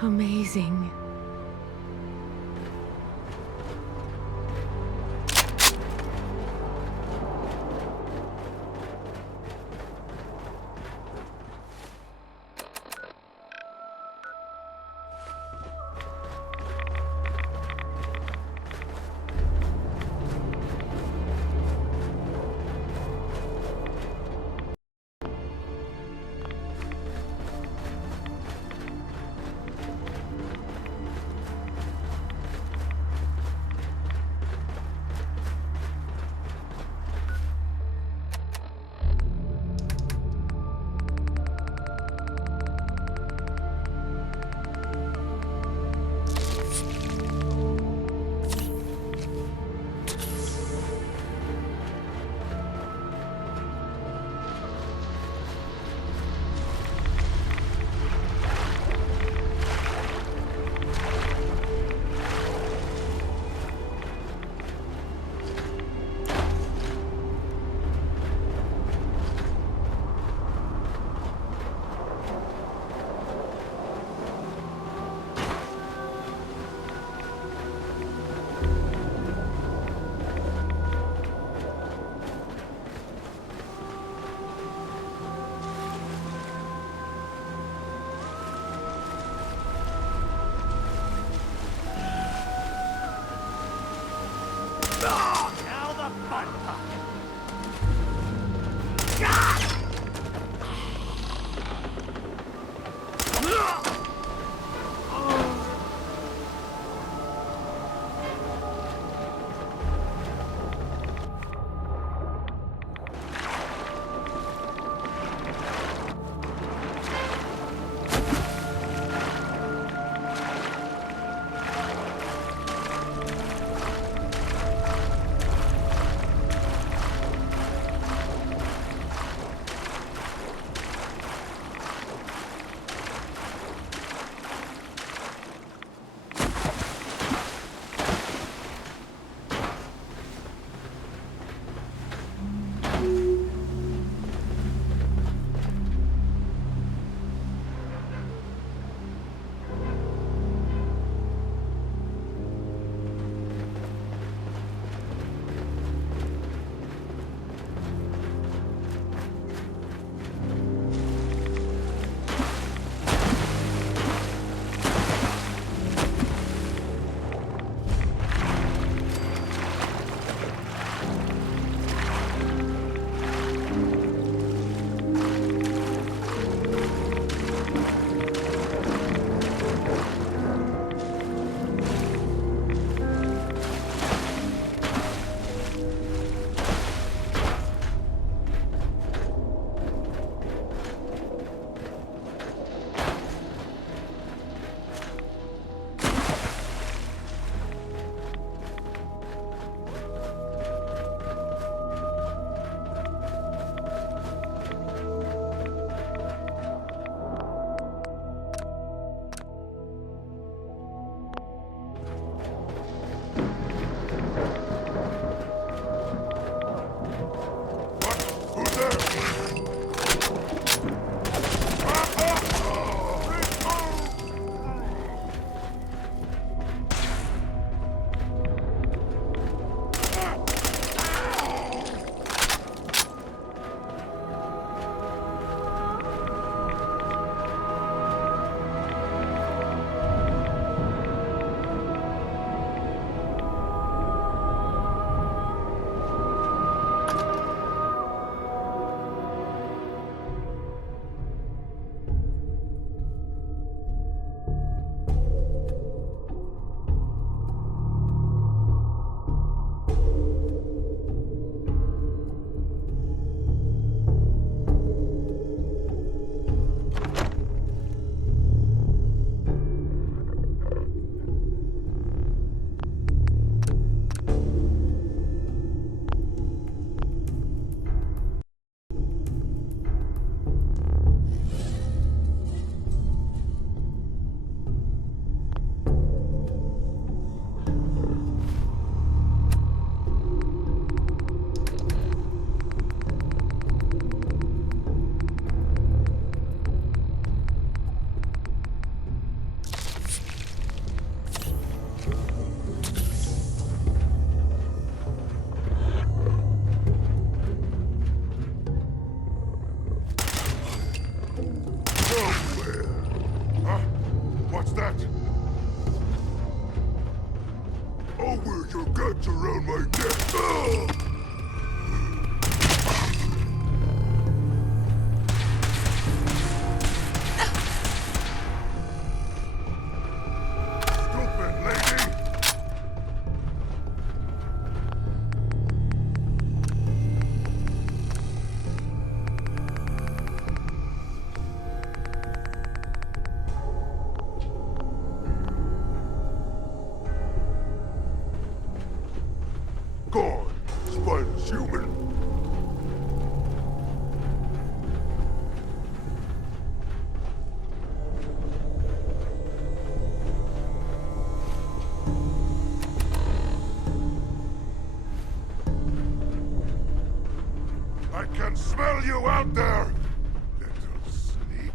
Amazing. Now the fun part. with your guts around my neck. Ugh! Stupid lady! God, spider's human. I can smell you out there, little sneak.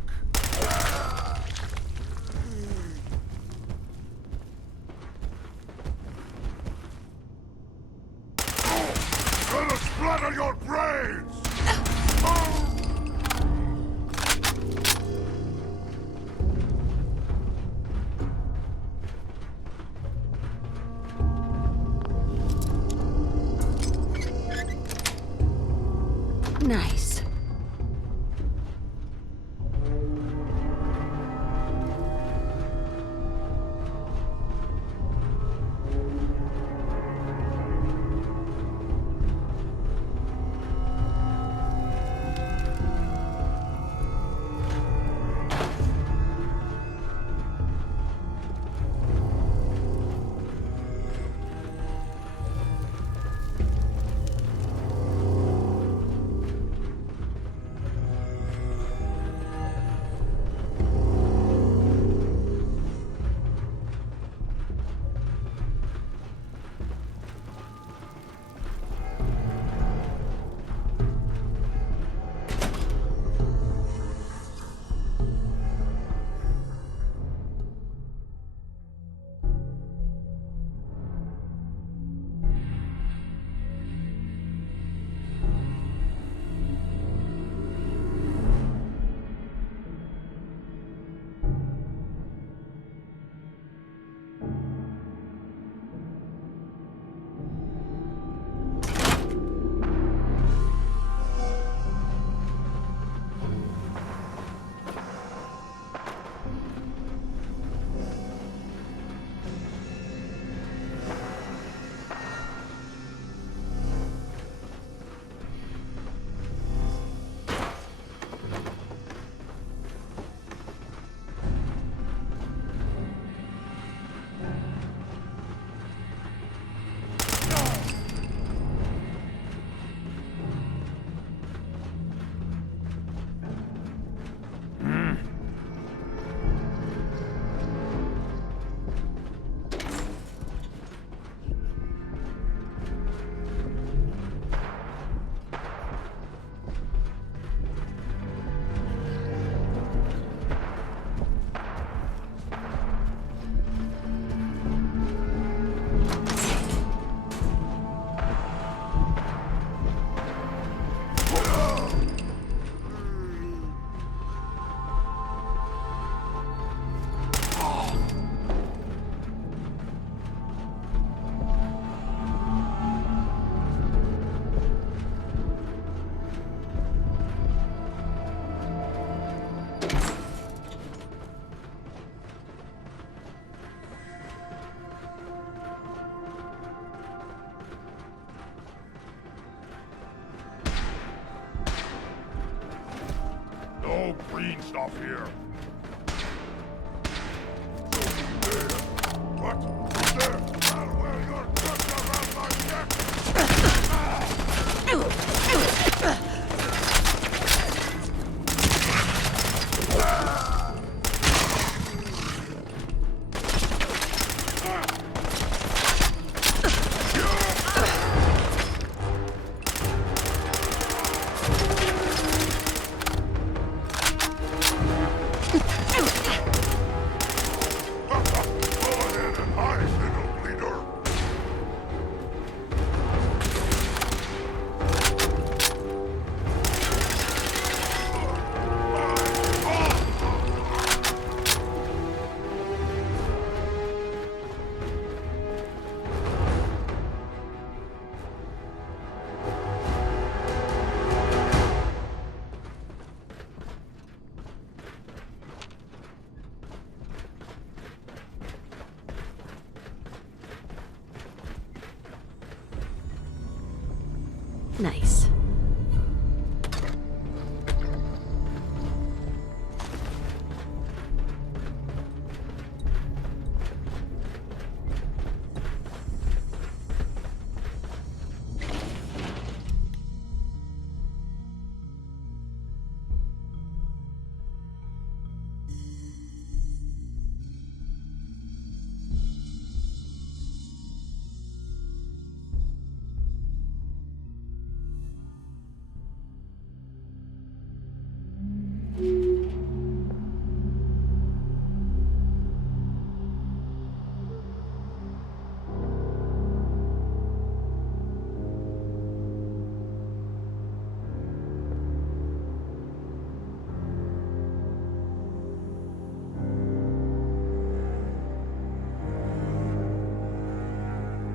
Gonna splatter your brains! Nice. No green stuff here. What? Who's there? I'll wear your guts around my neck! Nice.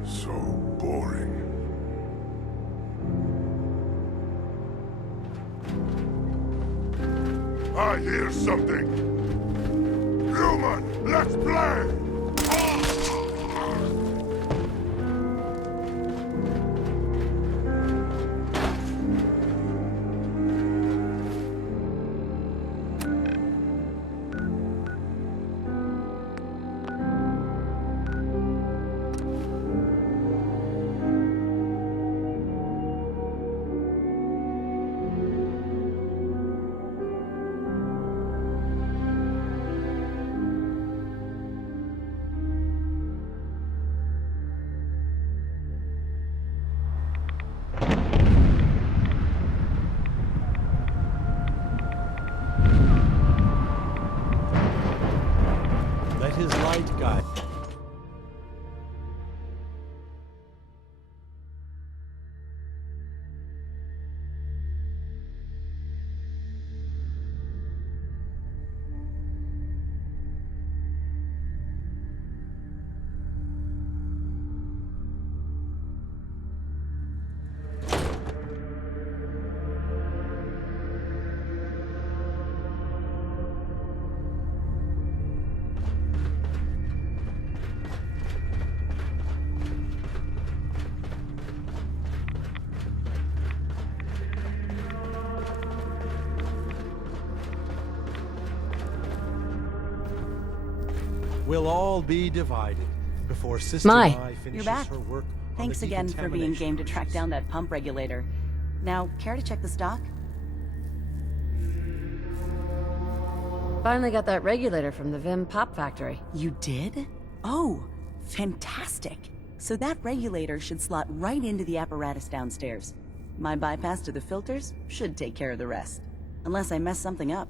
So boring. I hear something. Human, let's play! Let his light guide. We'll all be divided before Sister Mai. Mai finishes You're back. her work. Thanks again for being game to track down that pump regulator. Now, care to check the stock? Finally got that regulator from the Vim pop factory. You did? Oh, fantastic. So that regulator should slot right into the apparatus downstairs. My bypass to the filters should take care of the rest. Unless I mess something up.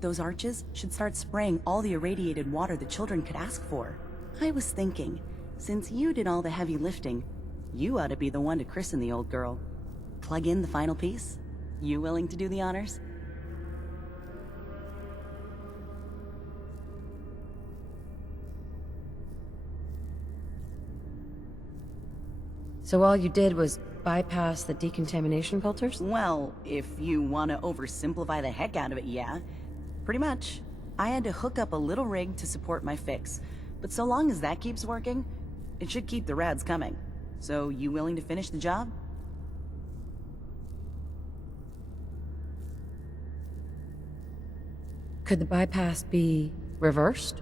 Those arches should start spraying all the irradiated water the children could ask for. I was thinking, since you did all the heavy lifting, you ought to be the one to christen the old girl. Plug in the final piece? You willing to do the honors? So all you did was bypass the decontamination filters? Well, if you want to oversimplify the heck out of it, yeah. Pretty much. I had to hook up a little rig to support my fix, but so long as that keeps working, it should keep the rads coming. So, you willing to finish the job? Could the bypass be reversed?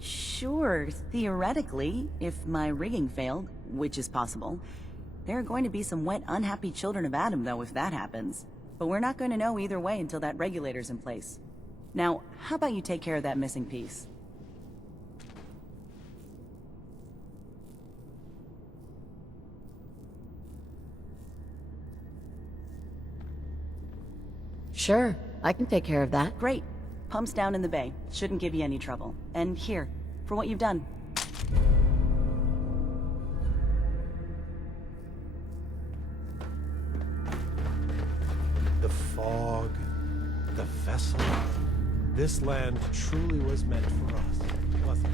Sure, theoretically, if my rigging failed, which is possible. There are going to be some wet, unhappy children of Adam, though, if that happens. But we're not going to know either way until that regulator's in place. Now, how about you take care of that missing piece? Sure, I can take care of that. Great. Pump's down in the bay. Shouldn't give you any trouble. And here, for what you've done. The fog, the vessel. This land truly was meant for us, wasn't it?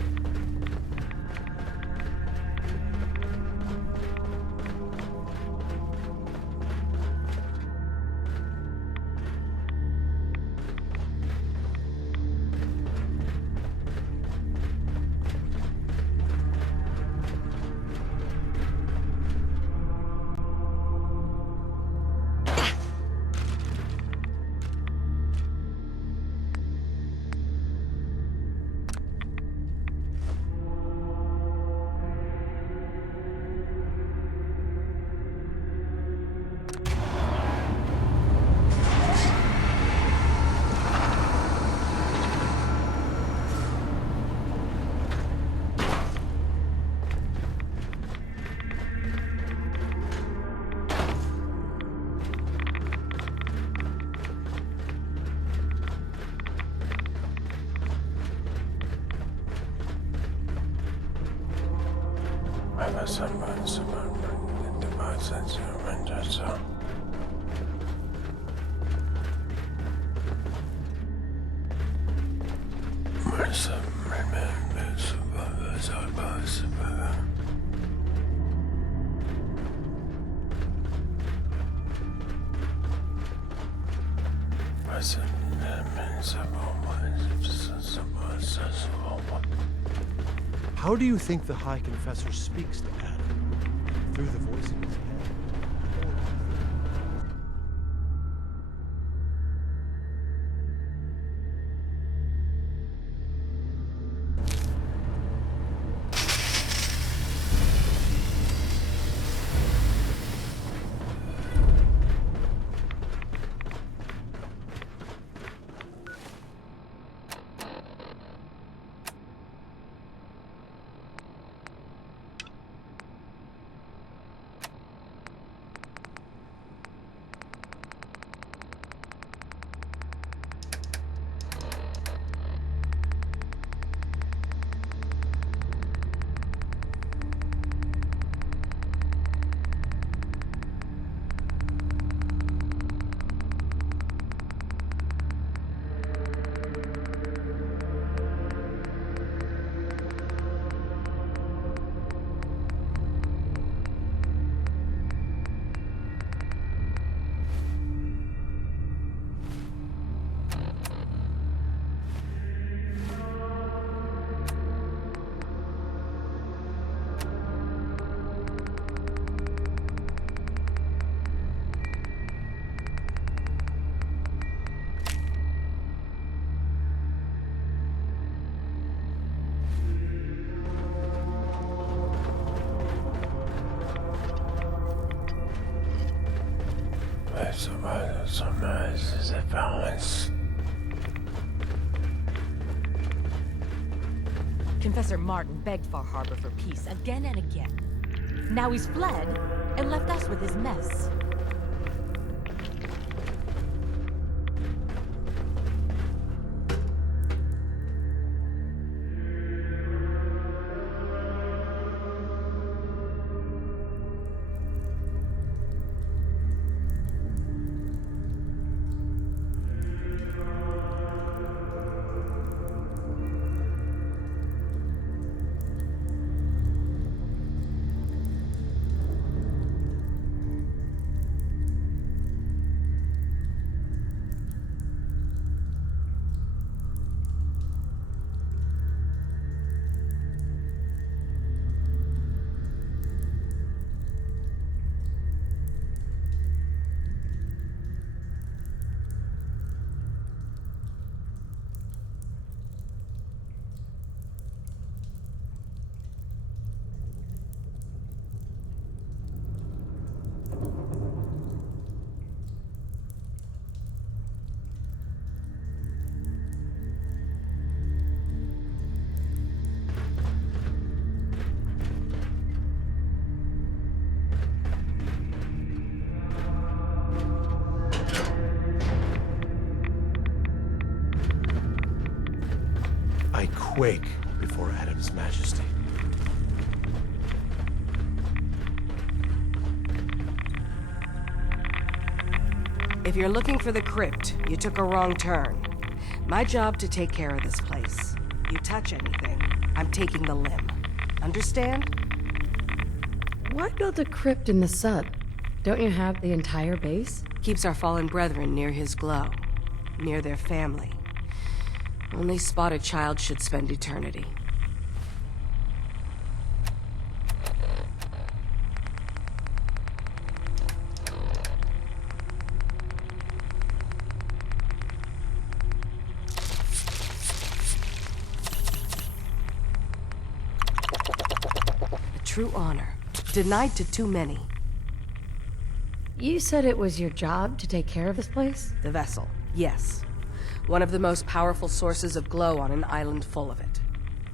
How do you think the High Confessor speaks to Adam? Through the voice in his head? Confessor Martin begged Far Harbor for peace again and again. Now he's fled and left us with his mess. I quake before Adam's majesty. If you're looking for the crypt, you took a wrong turn. My job to take care of this place. You touch anything, I'm taking the limb. Understand? Why build a crypt in the sub? Don't you have the entire base? Keeps our fallen brethren near his glow. Near their family. Only spotted child should spend eternity. A true honor. Denied to too many. You said it was your job to take care of this place? The vessel, yes. One of the most powerful sources of glow on an island full of it.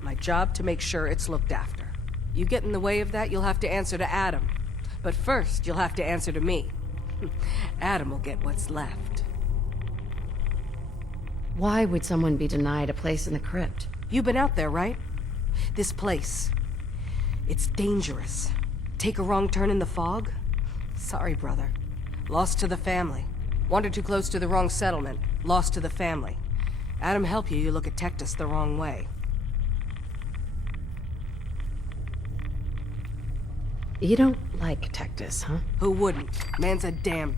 My job to make sure it's looked after. You get in the way of that, you'll have to answer to Adam. But first, you'll have to answer to me. Adam will get what's left. Why would someone be denied a place in the crypt? You've been out there, right? This place. It's dangerous. Take a wrong turn in the fog? Sorry, brother. Lost to the family. Wandered too close to the wrong settlement. Lost to the family. Adam help you, you look at Tectus the wrong way. You don't like Tectus, huh? Who wouldn't? Man's a damn...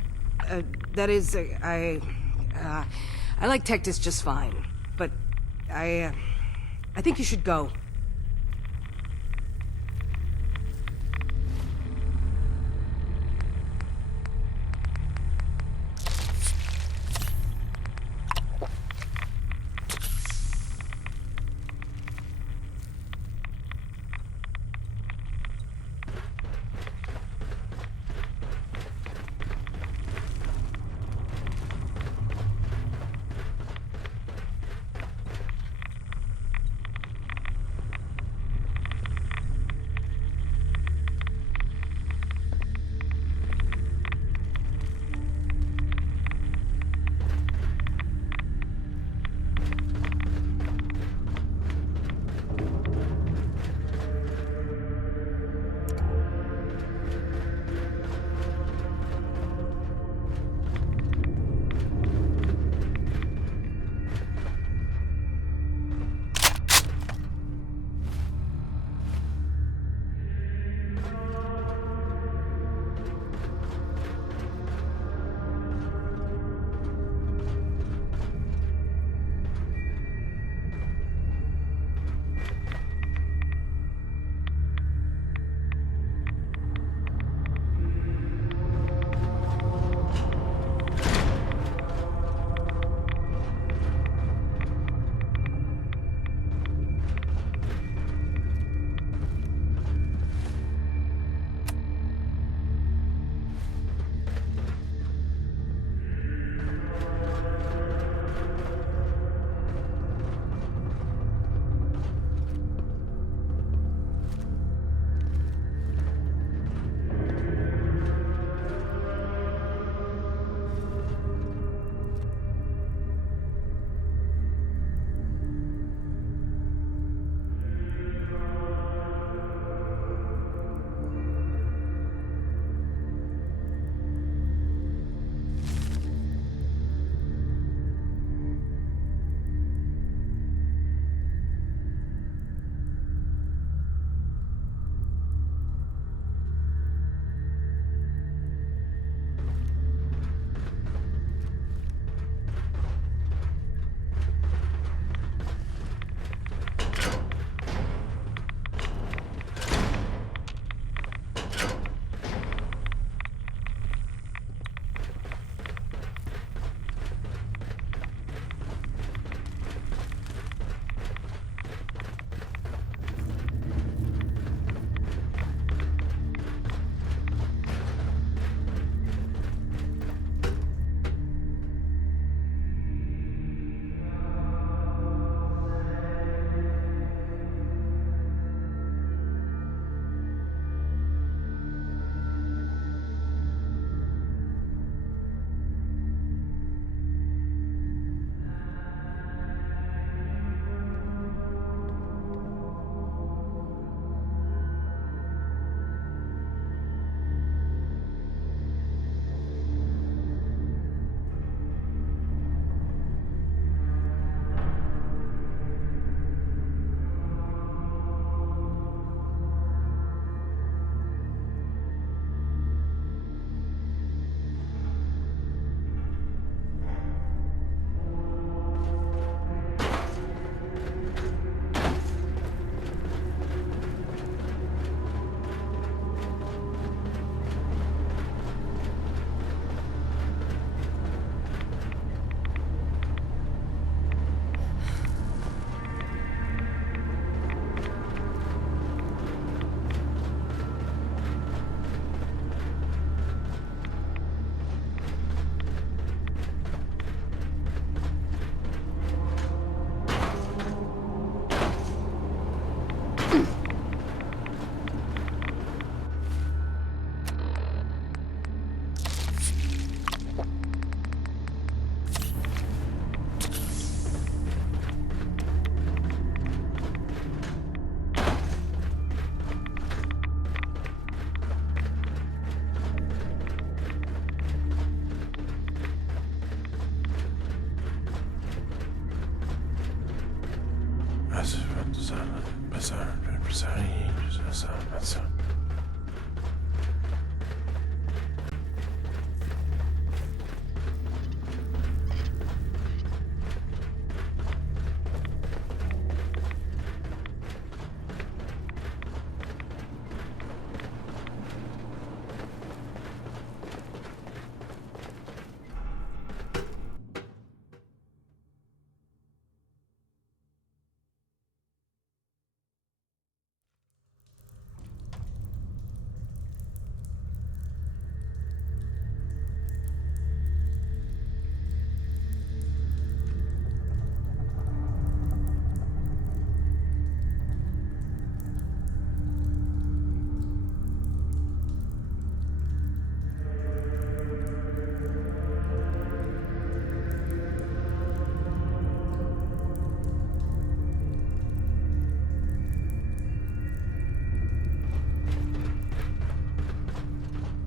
I like Tectus just fine. But, I think you should go.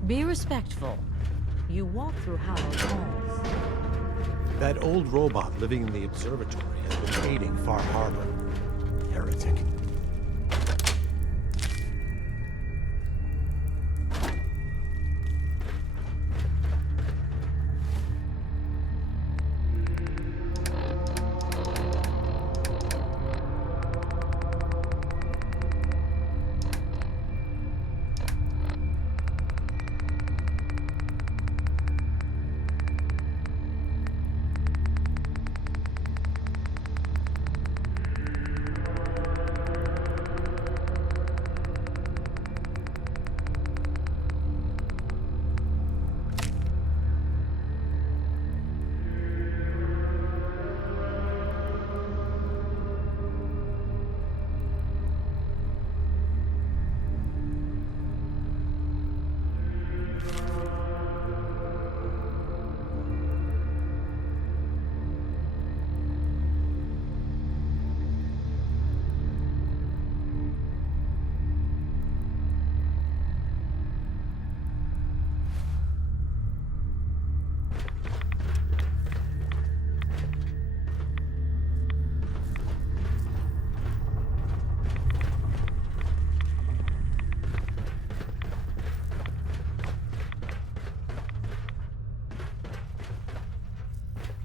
Be respectful. You walk through hallowed halls. That old robot living in the observatory has been aiding Far Harbor. Heretic.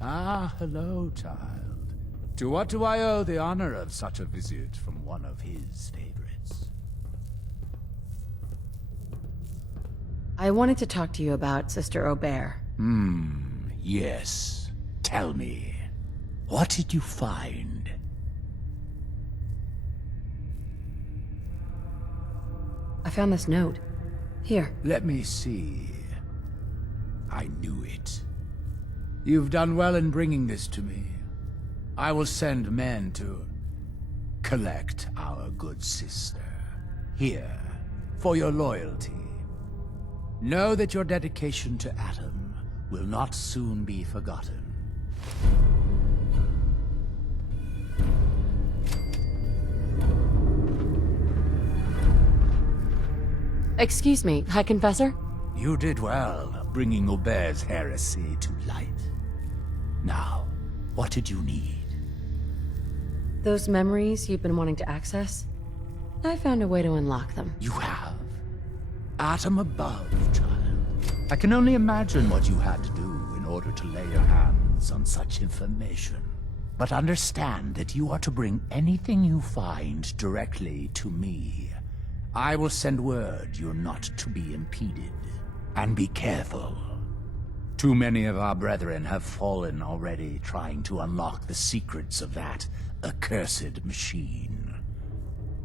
Ah, hello, child. To what do I owe the honor of such a visit from one of his favorites? I wanted to talk to you about Sister Aubert. Yes. Tell me, what did you find? I found this note. Here. Let me see. I knew it. You've done well in bringing this to me. I will send men to collect our good sister. Here, for your loyalty. Know that your dedication to Atom will not soon be forgotten. Excuse me, High Confessor? You did well, bringing Aubert's heresy to light. Now, what did you need? Those memories you've been wanting to access? I found a way to unlock them. You have? Atom above, child. I can only imagine what you had to do in order to lay your hands on such information. But understand that you are to bring anything you find directly to me. I will send word you're not to be impeded. And be careful. Too many of our brethren have fallen already trying to unlock the secrets of that accursed machine.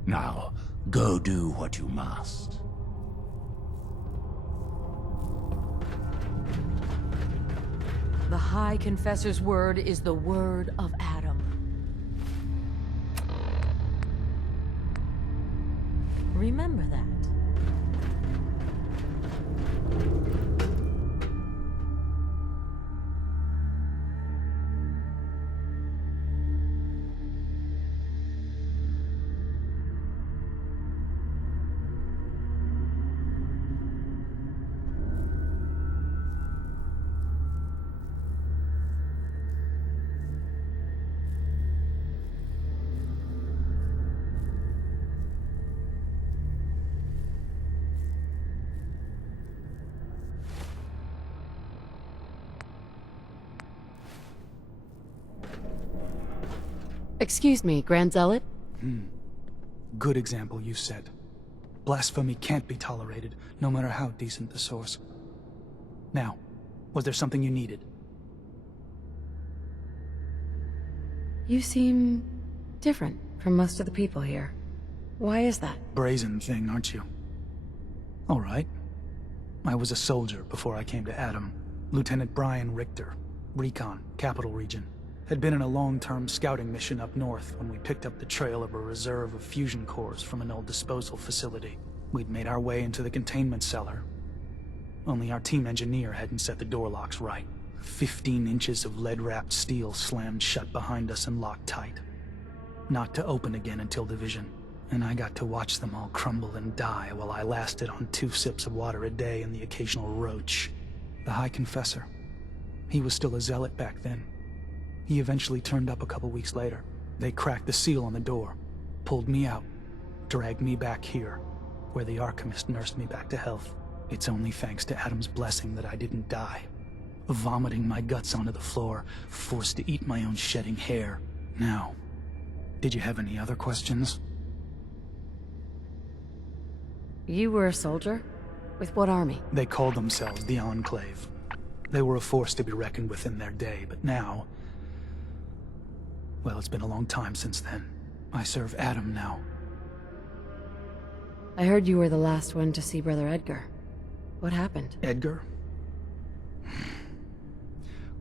Now, go do what you must. The High Confessor's word is the word of Adam. Remember that. Excuse me, Grand Zealot? Good example you set. Blasphemy can't be tolerated, no matter how decent the source. Now, was there something you needed? You seem different from most of the people here. Why is that? Brazen thing, aren't you? All right. I was a soldier before I came to Adam. Lieutenant Brian Richter, Recon, Capital Region. Had been in a long-term scouting mission up north when we picked up the trail of a reserve of fusion cores from an old disposal facility. We'd made our way into the containment cellar. Only our team engineer hadn't set the door locks right. 15 inches of lead-wrapped steel slammed shut behind us and locked tight. Not to open again until division. And I got to watch them all crumble and die while I lasted on 2 sips of water a day and the occasional roach. The High Confessor. He was still a zealot back then. He eventually turned up a couple weeks later. They cracked the seal on the door, pulled me out, dragged me back here, where the Archimist nursed me back to health. It's only thanks to Adam's blessing that I didn't die. Vomiting my guts onto the floor, forced to eat my own shedding hair. Now, did you have any other questions? You were a soldier? With what army? They called themselves the Enclave. They were a force to be reckoned with in their day, but now... well, it's been a long time since then. I serve Adam now. I heard you were the last one to see Brother Edgar. What happened? Edgar?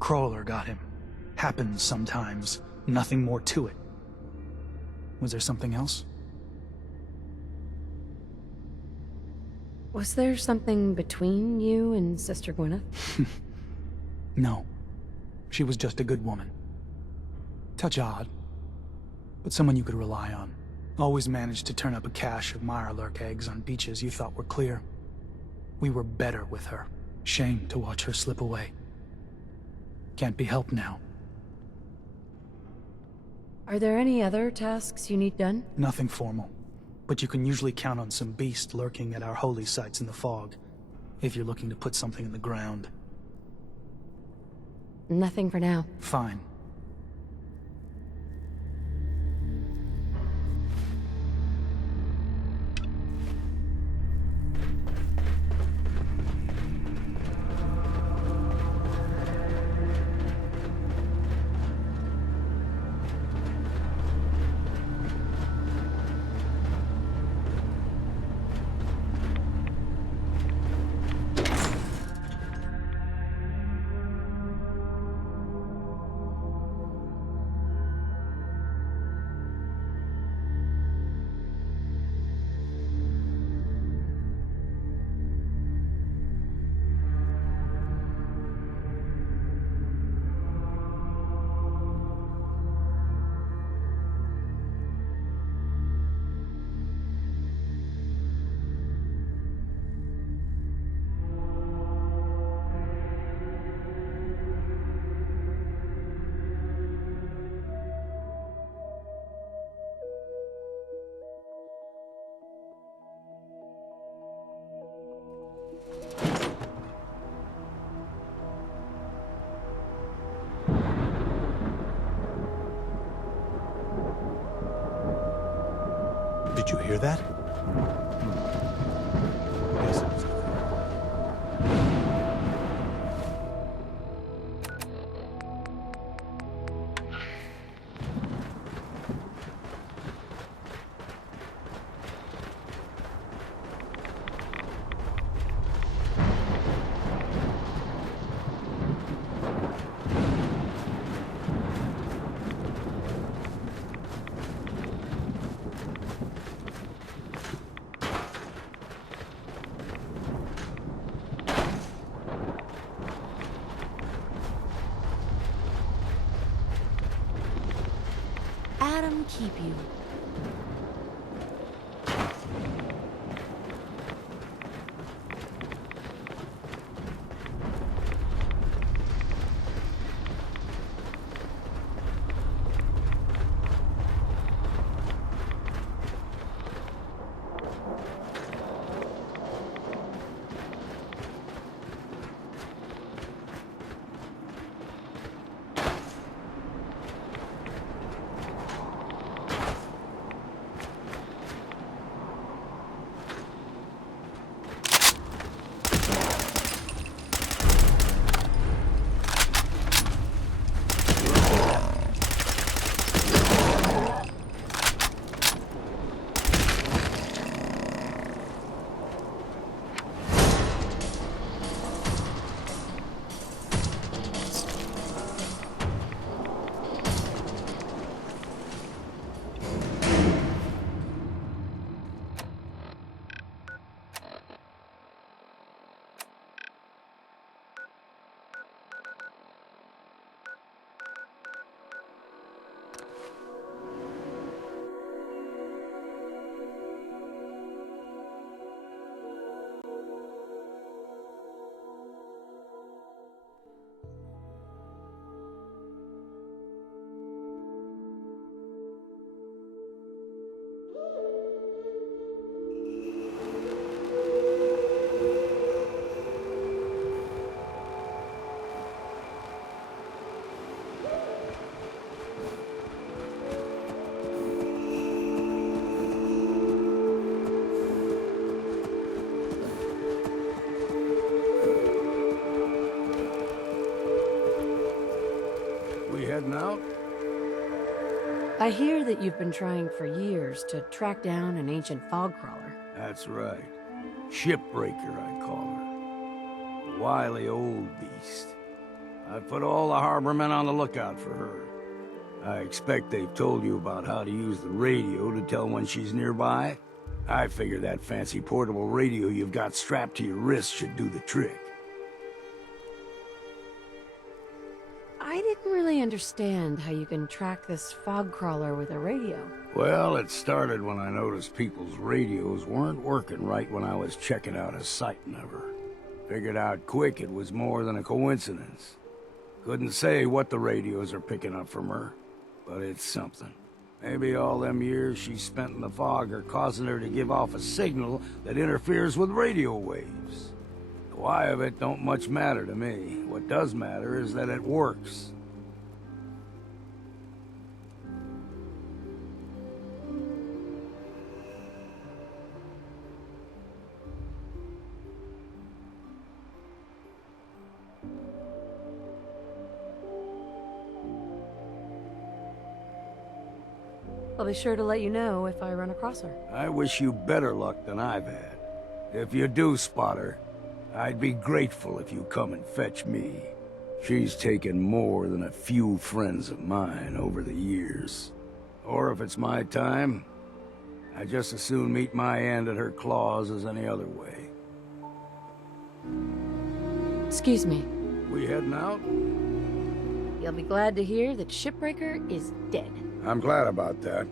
Crawler got him. Happens sometimes. Nothing more to it. Was there something else? Was there something between you and Sister Gwyneth? No. She was just a good woman. Touch odd, but someone you could rely on. Always managed to turn up a cache of mirelurk eggs on beaches you thought were clear. We were better with her. Shame to watch her slip away. Can't be helped now. Are there any other tasks you need done? Nothing formal, but you can usually count on some beast lurking at our holy sites in the fog, if you're looking to put something in the ground. Nothing for now. Fine. Did you hear that? Yes, it was Adam keep you. I hear that you've been trying for years to track down an ancient fog crawler. That's right. Shipbreaker, I call her. A wily old beast. I put all the harbormen on the lookout for her. I expect they've told you about how to use the radio to tell when she's nearby. I figure that fancy portable radio you've got strapped to your wrist should do the trick. I didn't really understand how you can track this fog crawler with a radio. Well, it started when I noticed people's radios weren't working right when I was checking out a sighting of her. Figured out quick it was more than a coincidence. Couldn't say what the radios are picking up from her, but it's something. Maybe all them years she spent in the fog are causing her to give off a signal that interferes with radio waves. The why of it don't much matter to me. What does matter is that it works. I'll be sure to let you know if I run across her. I wish you better luck than I've had. If you do spot her, I'd be grateful if you come and fetch me. She's taken more than a few friends of mine over the years. Or if it's my time, I'd just as soon meet my end at her claws as any other way. Excuse me. We heading out? You'll be glad to hear that Shipbreaker is dead. I'm glad about that.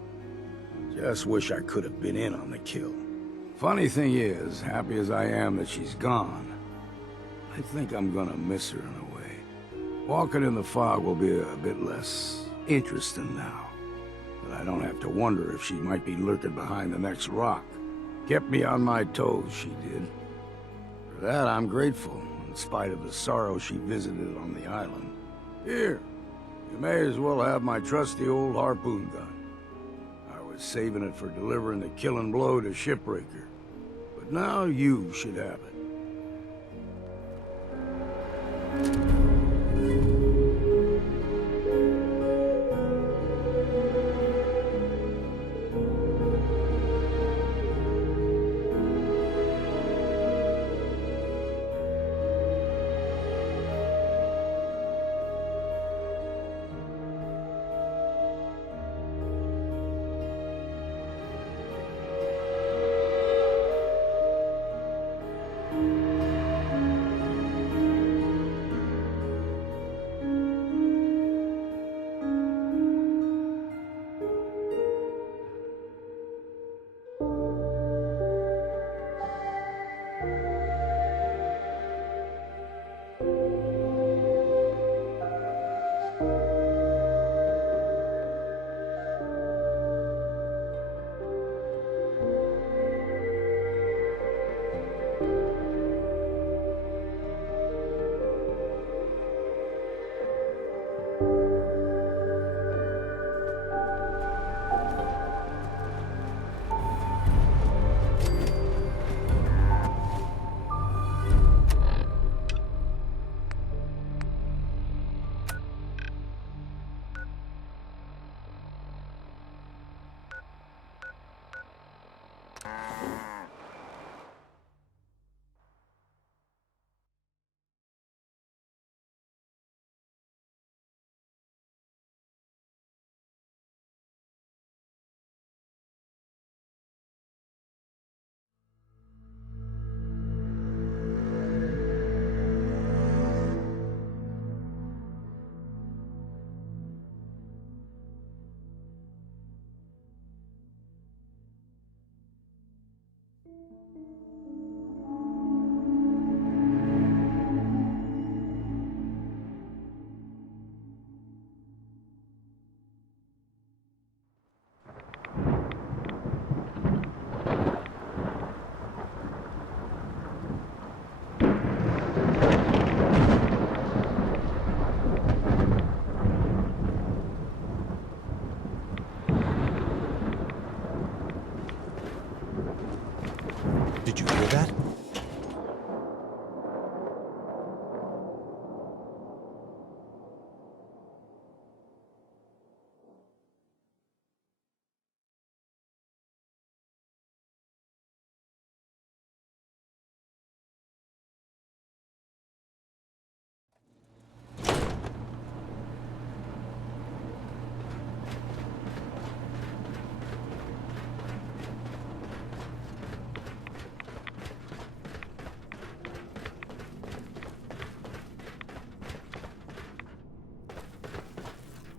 Just wish I could have been in on the kill. Funny thing is, happy as I am that she's gone, I think I'm gonna miss her in a way. Walking in the fog will be a bit less interesting now. But I don't have to wonder if she might be lurking behind the next rock. Kept me on my toes, she did. For that, I'm grateful, in spite of the sorrow she visited on the island. Here, you may as well have my trusty old harpoon gun. I was saving it for delivering the killing blow to Shipbreaker. But now you should have it.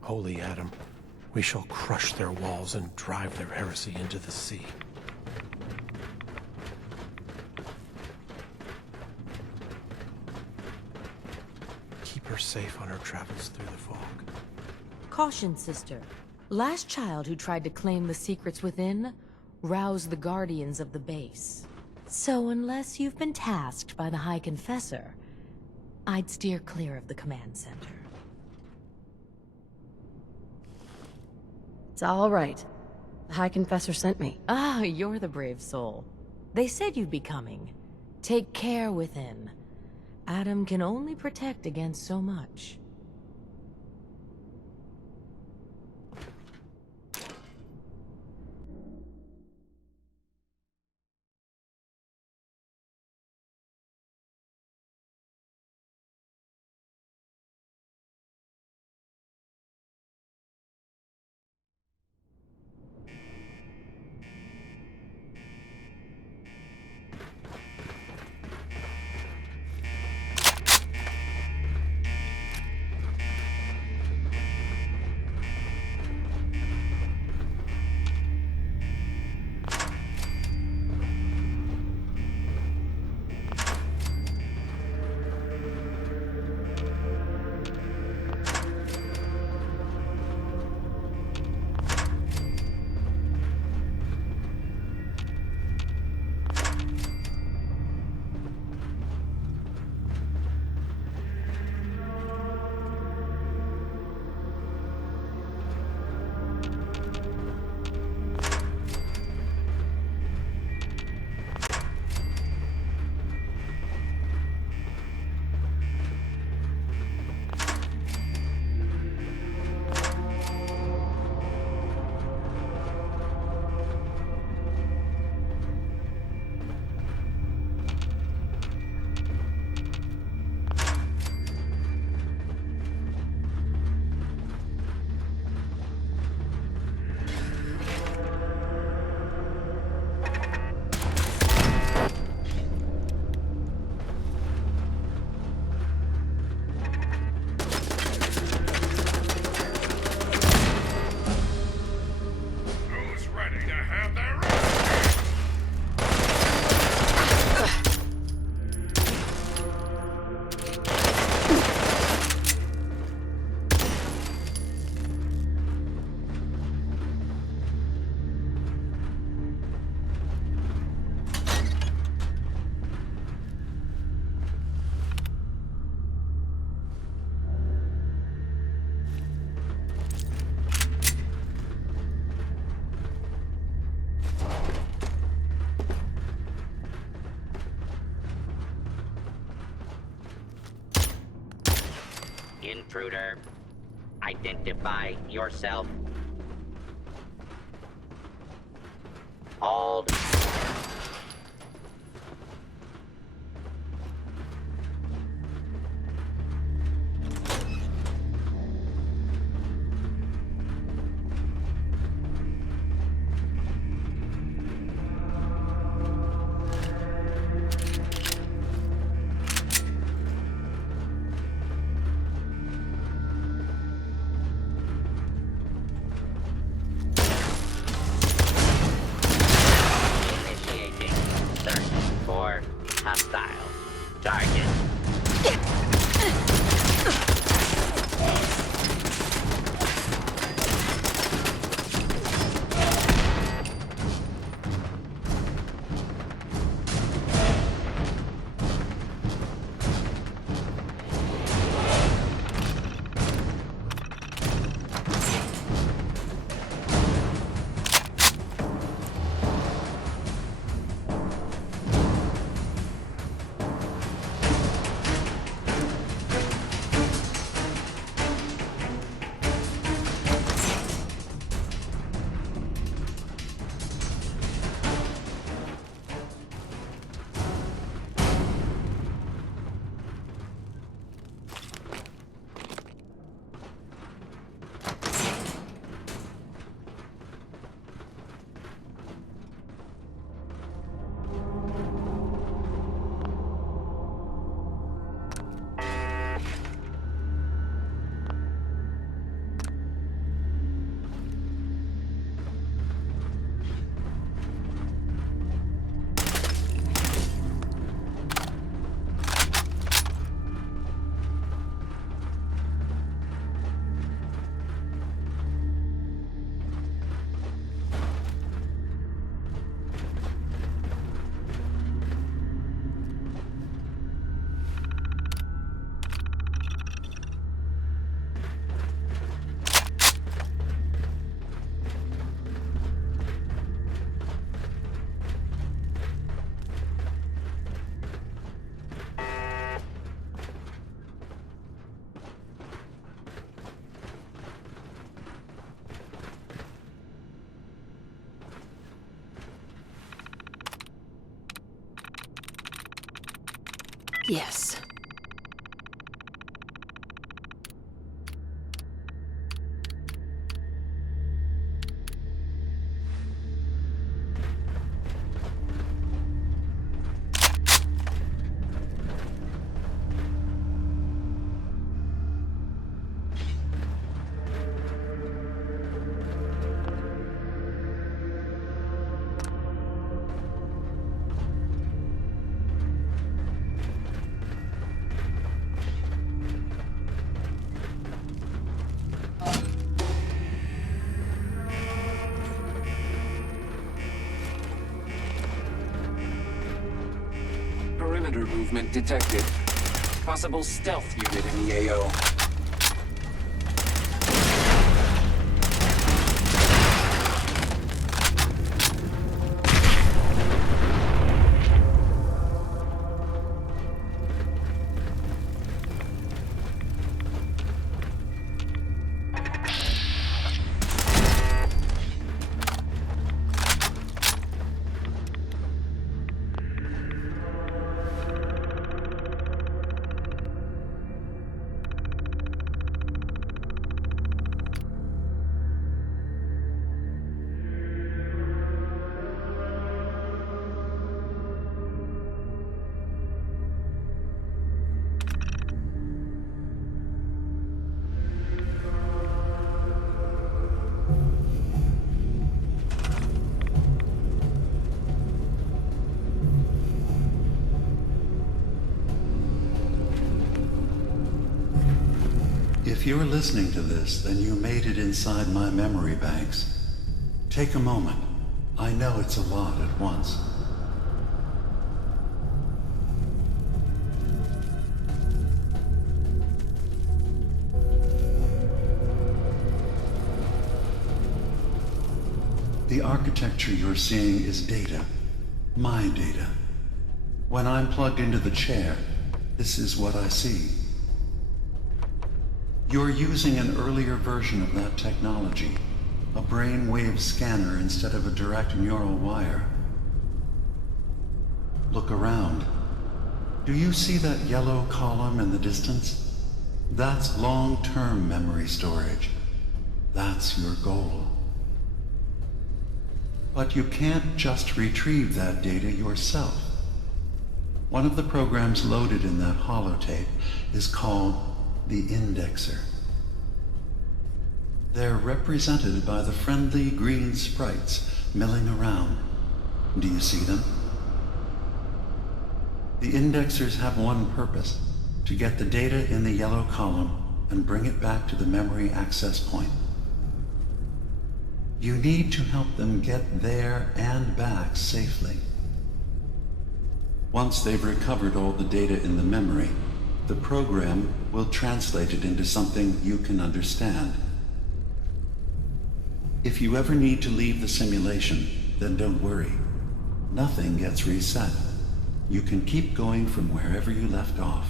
Holy Adam, we shall crush their walls and drive their heresy into the sea. Keep her safe on her travels through the fog. Caution, sister. Last child who tried to claim the secrets within roused the guardians of the base. So unless you've been tasked by the High Confessor, I'd steer clear of the command center. It's all right. The High Confessor sent me. Ah, you're the brave soul. They said you'd be coming. Take care within. Adam can only protect against so much. Who's ready to have their rest? Intruder, identify yourself. Hold. Initiating search for hostile target. Yes. Perimeter movement detected. Possible stealth unit in the AO. If you're listening to this, then you made it inside my memory banks. Take a moment. I know it's a lot at once. The architecture you're seeing is data. My data. When I'm plugged into the chair, this is what I see. You're using an earlier version of that technology, a brainwave scanner instead of a direct neural wire. Look around. Do you see that yellow column in the distance? That's long-term memory storage. That's your goal. But you can't just retrieve that data yourself. One of the programs loaded in that holotape is called the Indexer. They're represented by the friendly green sprites milling around. Do you see them? The Indexers have one purpose: to get the data in the yellow column and bring it back to the memory access point. You need to help them get there and back safely. Once they've recovered all the data in the memory, the program will translate it into something you can understand. If you ever need to leave the simulation, then don't worry. Nothing gets reset. You can keep going from wherever you left off.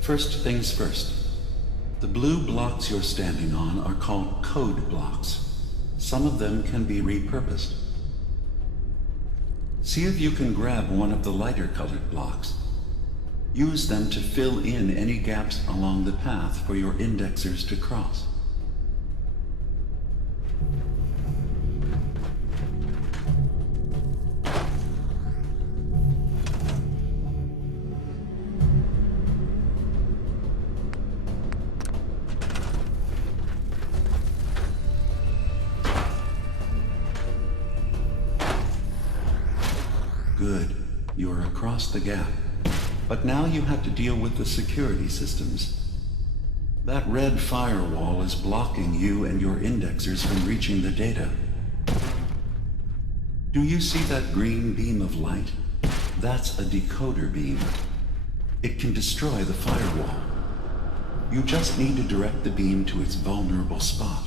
First things first. The blue blocks you're standing on are called code blocks. Some of them can be repurposed. See if you can grab one of the lighter colored blocks. Use them to fill in any gaps along the path for your indexers to cross. Good. You're across the gap. But now you have to deal with the security systems. That red firewall is blocking you and your indexers from reaching the data. Do you see that green beam of light? That's a decoder beam. It can destroy the firewall. You just need to direct the beam to its vulnerable spot.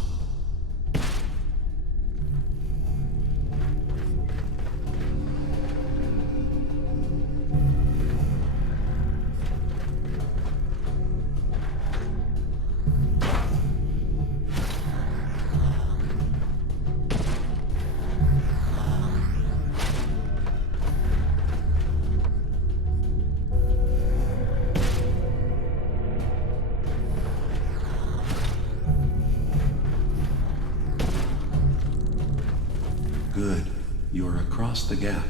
across the gap.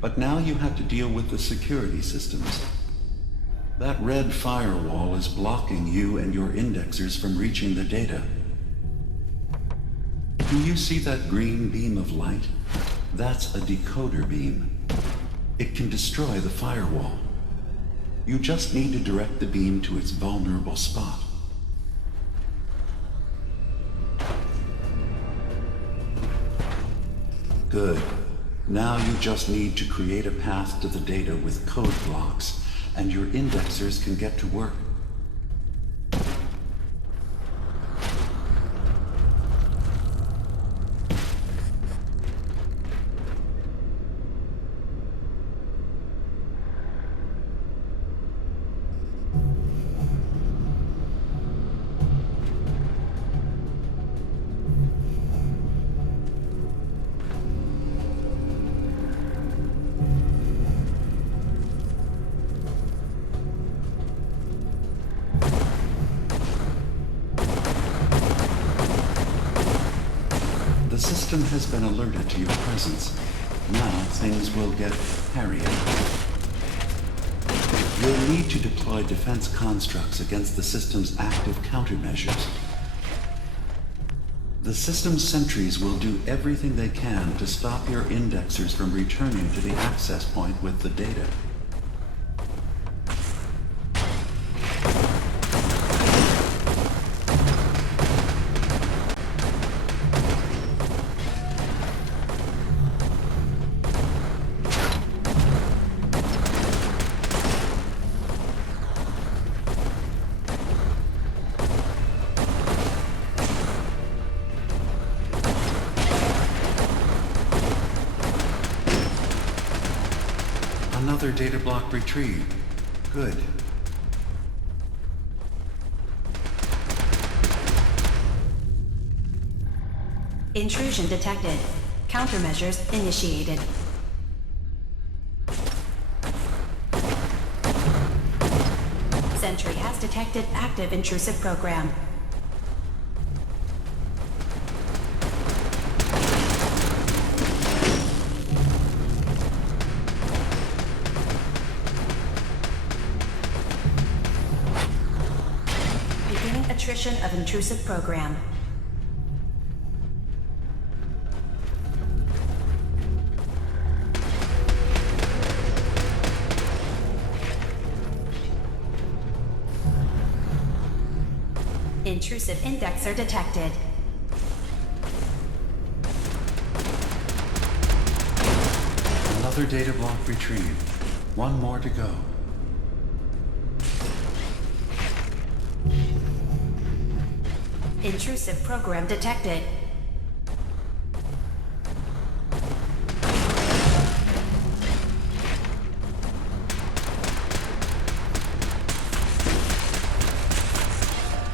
But now you have to deal with the security systems. That red firewall is blocking you and your indexers from reaching the data. Do you see that green beam of light? That's a decoder beam. It can destroy the firewall. You just need to direct the beam to its vulnerable spot. Good. Now you just need to create a path to the data with code blocks, and your indexers can get to work. The system has been alerted to your presence. Now things will get hairier. You'll need to deploy defense constructs against the system's active countermeasures. The system's sentries will do everything they can to stop your indexers from returning to the access point with the data. Another data block retrieved. Good. Intrusion detected. Countermeasures initiated. Sentry has detected active intrusive program. Attrition of intrusive program. Intrusive indexer detected. Another data block retrieved. One more to go. Intrusive program detected.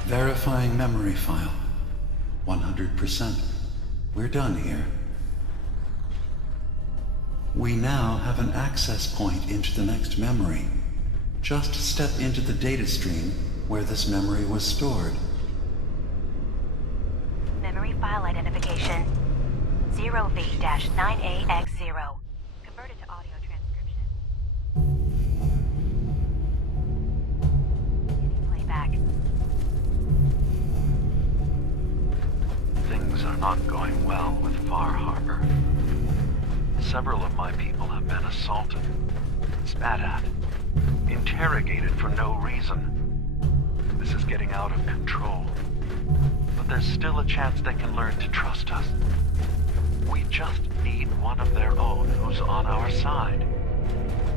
Verifying memory file. 100%. We're done here. We now have an access point into the next memory. Just step into the data stream where this memory was stored. Memory file identification 0V-9AX0. Converted to audio transcription. Playback. Things are not going well with Far Harbor. Several of my people have been assaulted, spat at, interrogated for no reason. This is getting out of control. But there's still a chance they can learn to trust us. We just need one of their own who's on our side.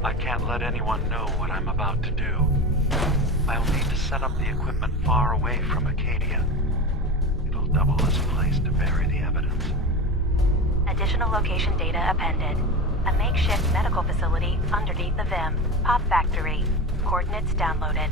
I can't let anyone know what I'm about to do. I'll need to set up the equipment far away from Acadia. It'll double as a place to bury the evidence. Additional location data appended. A makeshift medical facility underneath the VIM. Pop factory. Coordinates downloaded.